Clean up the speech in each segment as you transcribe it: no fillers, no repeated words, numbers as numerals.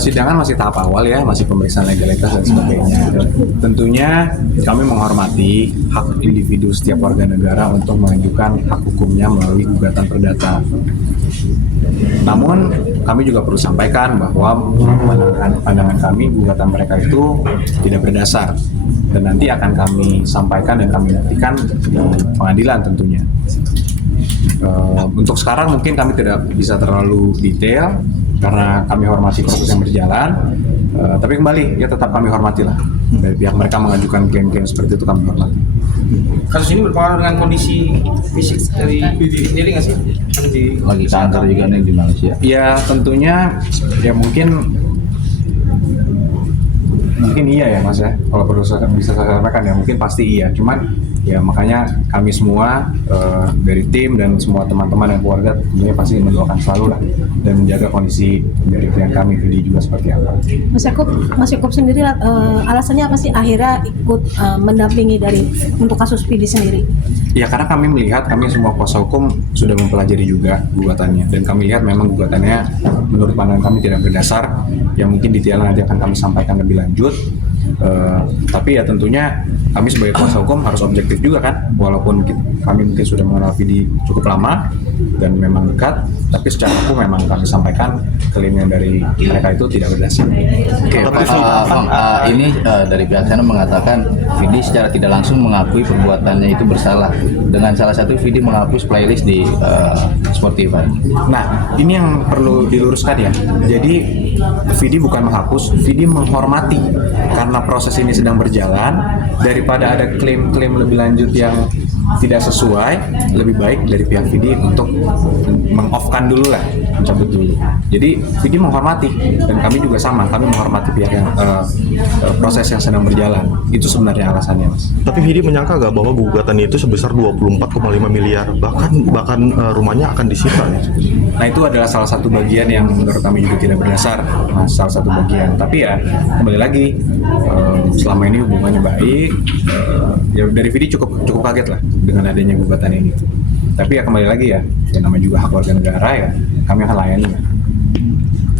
Persidangan masih tahap awal ya, masih pemeriksaan legalitas dan sebagainya. Tentunya kami menghormati hak individu setiap warga negara untuk mengajukan hak hukumnya melalui gugatan perdata. Namun kami juga perlu sampaikan bahwa pandangan kami gugatan mereka itu tidak berdasar dan nanti akan kami sampaikan dan kami buktikan di pengadilan tentunya. Untuk sekarang mungkin kami tidak bisa terlalu detail karena kami hormati proses yang berjalan, tapi kembali ya tetap kami hormatilah dari pihak mereka mengajukan klaim-klaim seperti itu kami hormati. Kasus ini berpengaruh dengan kondisi fisik dari diri nggak sih? Lagi kanker juga nih di Malaysia. Ya tentunya ya mungkin iya ya Mas ya, kalau perlu bisa saya sampaikan ya mungkin pasti iya, cuman ya makanya kami semua dari tim dan semua teman-teman dan keluarga tentunya pasti mendoakan selalu lah dan menjaga kondisi dari klien kami Vidi juga seperti apa. Mas Yaakob sendiri alasannya apa sih akhirnya ikut mendampingi untuk kasus Vidi sendiri? Ya karena kami melihat kami semua kuasa hukum sudah mempelajari juga gugatannya dan kami lihat memang gugatannya menurut pandangan kami tidak berdasar, yang mungkin detailnya nanti akan kami sampaikan lebih lanjut. Tapi ya tentunya kami sebagai kuasa hukum harus objektif juga kan, walaupun kami mungkin sudah mengenal Vidi cukup lama dan memang dekat, tapi secara hukum memang kami sampaikan klaim yang dari mereka itu tidak berdasar. Oke, ini dari pihak sana mengatakan Vidi secara tidak langsung mengakui perbuatannya itu bersalah dengan salah satu Vidi menghapus playlist di Spotify. Nah, ini yang perlu diluruskan ya. Jadi Vidi bukan menghapus, Vidi menghormati karena proses ini sedang berjalan. Daripada ada klaim-klaim lebih lanjut yang tidak sesuai, lebih baik dari pihak Vidi untuk meng-off-kan dulu lah, mencabut dulu. Jadi Vidi menghormati dan kami juga sama, kami menghormati pihak yang proses yang sedang berjalan. Itu sebenarnya alasannya, Mas. Tapi Vidi menyangka nggak bahwa gugatannya itu sebesar 24,5 miliar, bahkan rumahnya akan disita nih? Nah itu adalah salah satu bagian yang menurut kami juga tidak berdasar, Mas, salah satu bagian. Tapi ya kembali lagi, selama ini hubungannya baik, ya dari Vidi cukup kaget lah dengan adanya gugatan ini. Tapi ya kembali lagi ya namanya juga hak warga negara ya, kami akan layani ya.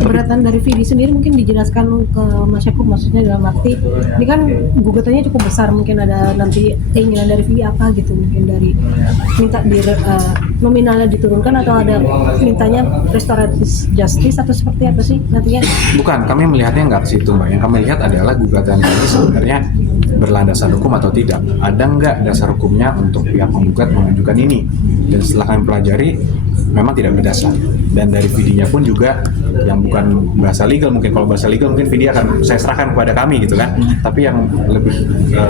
Keberatan dari Vidi sendiri mungkin dijelaskan ke Mas Yaakob, maksudnya dalam arti ini kan gugatannya cukup besar, mungkin ada nanti keinginan dari Vidi apa gitu, mungkin dari minta nominalnya diturunkan atau ada mintanya restoratif justice atau seperti apa sih nantinya? Bukan, kami melihatnya nggak ke situ Mbak. Yang kami lihat adalah gugatan ini sebenarnya berlandaskan hukum atau tidak. Ada nggak dasar hukumnya untuk pihak penggugat mengajukan ini? Dan setelah kami pelajari, memang tidak berdasar. Dan dari videonya pun juga yang bukan bahasa legal, mungkin kalau bahasa legal mungkin video akan saya serahkan kepada kami gitu kan. Tapi yang lebih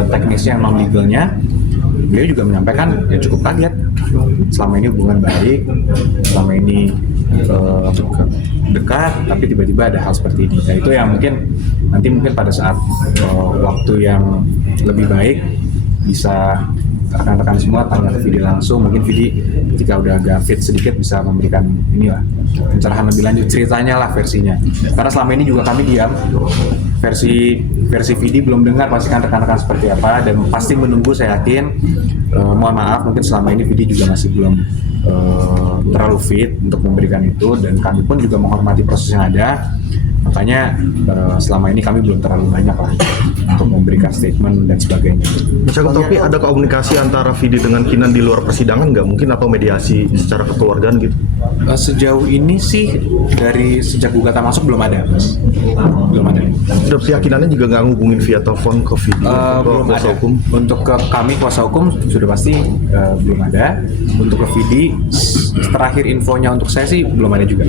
teknisnya, yang non legalnya, beliau juga menyampaikan ya cukup kaget. Selama ini hubungan baik, selama ini dekat, tapi tiba-tiba ada hal seperti ini. Nah itu yang mungkin pada saat waktu yang lebih baik bisa rekan-rekan semua tanya ke Vidi langsung. Mungkin Vidi ketika udah agak fit sedikit bisa memberikan inilah pencerahan lebih lanjut, ceritanya lah versinya. Karena selama ini juga kami diam, versi Vidi belum dengar pastikan rekan-rekan seperti apa, dan pasti menunggu, saya yakin. Mohon maaf mungkin selama ini Vidi juga masih belum terlalu fit untuk memberikan itu, dan kami pun juga menghormati proses yang ada. Makanya selama ini kami belum terlalu banyak lah untuk memberikan statement dan sebagainya. Tapi ada komunikasi antara Vidi dengan Kinan di luar persidangan nggak mungkin, atau mediasi secara kekeluargaan gitu? Sejauh ini sih dari sejak gugatan masuk belum ada. Dan pihak Kinannya juga nggak ngubungin via telepon ke Vidi? Belum ada. Hukum? Untuk ke kami kuasa hukum sudah pasti belum ada. Untuk ke Vidi terakhir infonya untuk saya sih belum ada juga.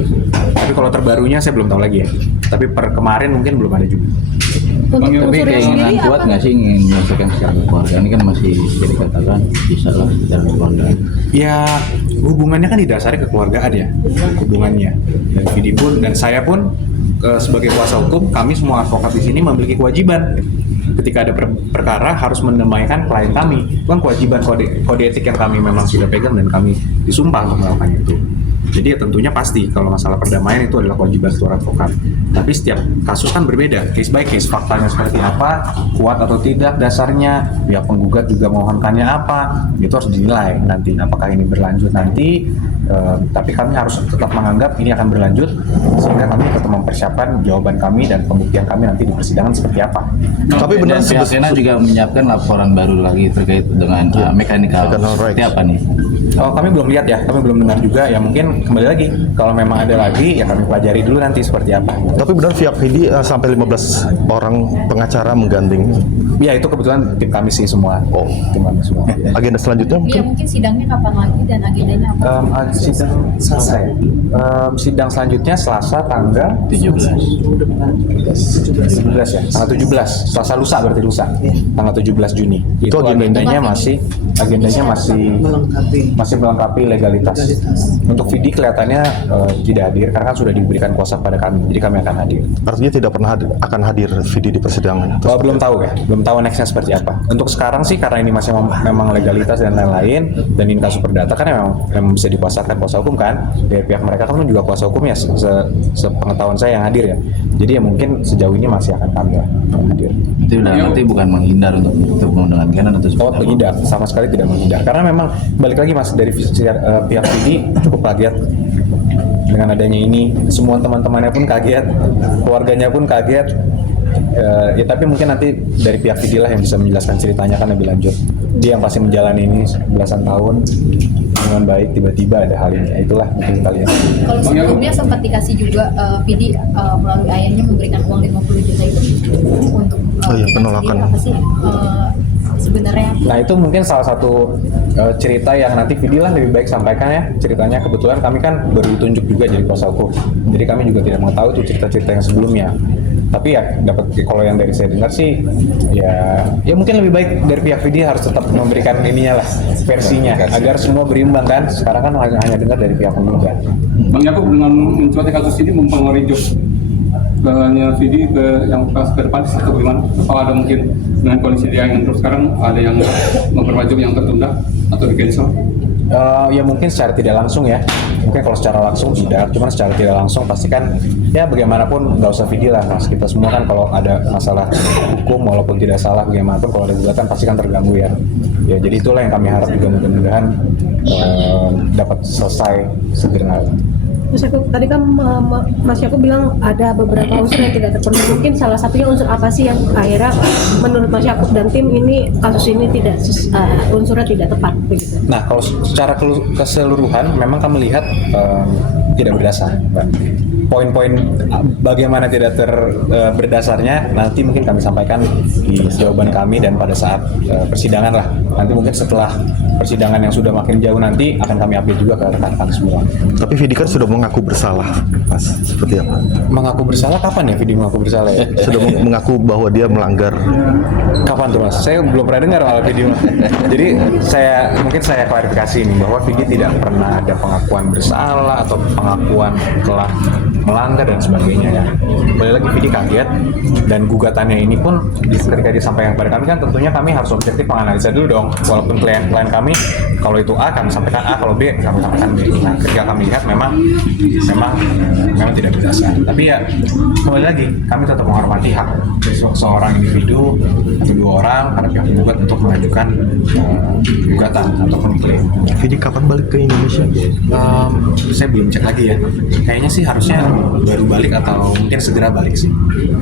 Tapi kalau terbarunya saya belum tahu lagi ya. Tapi per kemarin mungkin belum ada juga. Tapi keinginan kuat nggak sih ingin menyelesaikan secara keluarga? Ini kan masih bisa dikatakan bisa lah secara keluarga. Ya hubungannya kan didasari kekeluargaan ya, hubungannya. Dan Vidi pun dan saya pun sebagai kuasa hukum, kami semua advokat di sini memiliki kewajiban. Ketika ada perkara harus mendamaikan klien kami. Bukan kewajiban kode etik yang kami memang sudah pegang dan kami disumpah untuk melakukan itu. Jadi ya tentunya pasti kalau masalah perdamaian itu adalah kewajiban seorang advokat. Tapi setiap kasus kan berbeda, case by case, faktanya seperti apa, kuat atau tidak dasarnya, pihak penggugat juga mohonkannya apa, itu harus dinilai nanti. Apakah ini berlanjut nanti Tapi kami harus tetap menganggap ini akan berlanjut sehingga kami tetap mempersiapkan jawaban kami dan pembuktian kami nanti di persidangan seperti apa. Tapi benar Dan pihak Sena juga menyiapkan laporan baru lagi terkait dengan mechanical right. seperti apa nih? Oh, kami belum lihat ya, kami belum dengar juga ya, mungkin kembali lagi kalau memang ada lagi ya kami pelajari dulu nanti seperti apa. Tapi benar pihak Vidi sampai 15 orang pengacara menggandeng. Ya itu kebetulan tim kami sih semua. Oh. Tim kami semua. Agenda selanjutnya Iya, mungkin mungkin sidangnya kapan lagi dan agendanya apa? Sidang selesai. Sidang selanjutnya Selasa tanggal 17 ya, tanggal 17, Selasa lusa berarti lusa, tanggal 17 Juni. Itu agendanya masih melengkapi legalitas. Untuk Vidi kelihatannya tidak hadir karena kan sudah diberikan kuasa pada kami, jadi kami akan hadir. artinya tidak pernah akan hadir Vidi di persidangan. Oh, belum tahu ya, belum tahu nextnya seperti apa. Untuk sekarang sih karena ini masih memang legalitas dan lain-lain, dan ini kasus perdata kan memang bisa dikuasakan kuasa hukum kan. Dari pihak mereka kan juga kuasa hukumnya, sepengetahuan saya yang hadir ya. Jadi ya mungkin sejauh ini masih akan kami ya, yang hadir. Itu udah nanti bukan menghindar untuk bertemu dengan Canon atau seperti Oh, apa? tidak, sama sekali tidak menghindar. Karena memang balik lagi mas dari pihak Vidi cukup kaget dengan adanya ini. Semua teman-temannya pun kaget, keluarganya pun kaget. Ya tapi mungkin nanti dari pihak Vidi lah yang bisa menjelaskan ceritanya kan lebih lanjut. Dia yang pasti menjalani ini belasan tahun dengan baik, tiba-tiba ada hal ini. Ya, itulah mungkin kalian. Kalau sebelumnya sempat dikasih juga Vidi melalui ayahnya memberikan uang 50 juta itu untuk Oh iya, kita penolakan. sendiri apa sih sebenarnya? Nah itu mungkin salah satu cerita yang nanti Vidi lah lebih baik sampaikan ya ceritanya. Kebetulan kami kan baru ditunjuk juga jadi kuasa hukum, jadi kami juga tidak mengetahui tuh cerita-cerita yang sebelumnya. Tapi ya dapat kalau yang dari saya dengar sih ya mungkin lebih baik dari pihak Vidi harus tetap memberikan ininya lah versinya agar semua berimbang kan. Sekarang kan hanya dengar dari pihak penggugat. Bang Yakub dengan mencuatnya kasus ini mempengaruhi job hanya Vidi ke yang pas ke depan atau bagaimana? Apakah ada mungkin dengan kondisi dia yang terus sekarang ada yang beberapa job yang tertunda atau di cancel? Ya mungkin secara tidak langsung ya, mungkin kalau secara langsung sudah, cuman secara tidak langsung pasti kan ya bagaimanapun nggak usah Vidi lah mas, kita semua kan kalau ada masalah hukum walaupun tidak salah bagaimanapun kalau ada gugatan pasti kan terganggu ya. Ya jadi itulah yang kami harap juga mudah-mudahan dapat selesai segera. Mas Yakub, tadi kan Mas Yakub bilang ada beberapa unsur yang tidak terpenuhi. Mungkin salah satunya unsur apa sih yang akhirnya menurut Mas Yakub dan tim ini kasus ini tidak unsurnya tidak tepat begitu? Nah kalau secara keseluruhan memang kami lihat tidak berdasar. Poin-poin bagaimana tidak berdasarnya nanti mungkin kami sampaikan di jawaban kami dan pada saat persidangan lah. Nanti mungkin setelah persidangan yang sudah makin jauh nanti akan kami update juga ke rekan-rekan semua. Tapi Vidi kan sudah mengaku bersalah, Mas. Seperti apa? Mengaku bersalah kapan ya Vidi mengaku bersalah ya? Sudah mengaku bahwa dia melanggar. Kapan tuh mas? Saya belum pernah dengar malah Vidi. Jadi mungkin saya klarifikasi ini bahwa Vidi tidak pernah ada pengakuan bersalah atau pengakuan telah melanggar dan sebagainya ya. Kembali lagi Vidi kaget dan gugatannya ini pun ketika disampaikan kepada kami kan tentunya kami harus objektif menganalisa dulu dong. Walaupun klien kami kalau itu A kami sampaikan A, kalau B kami sampaikan B. Nah ketika kami lihat memang tidak berdasar. Tapi ya kembali lagi kami tetap menghormati hak seorang individu atau dua orang karena pihak penggugat untuk mengajukan gugatan ataupun klaim. Vidi kapan balik ke Indonesia? Saya belum cek lagi ya. Kayaknya sih harusnya baru balik atau mungkin segera balik sih.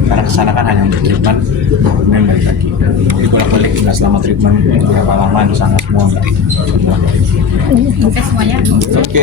Karena kesana kan hanya untuk treatment, kemudian balik lagi. Jadi bolak-balik nggak selama treatment berapa lama di sana semua nggak. Oke semuanya. Oke.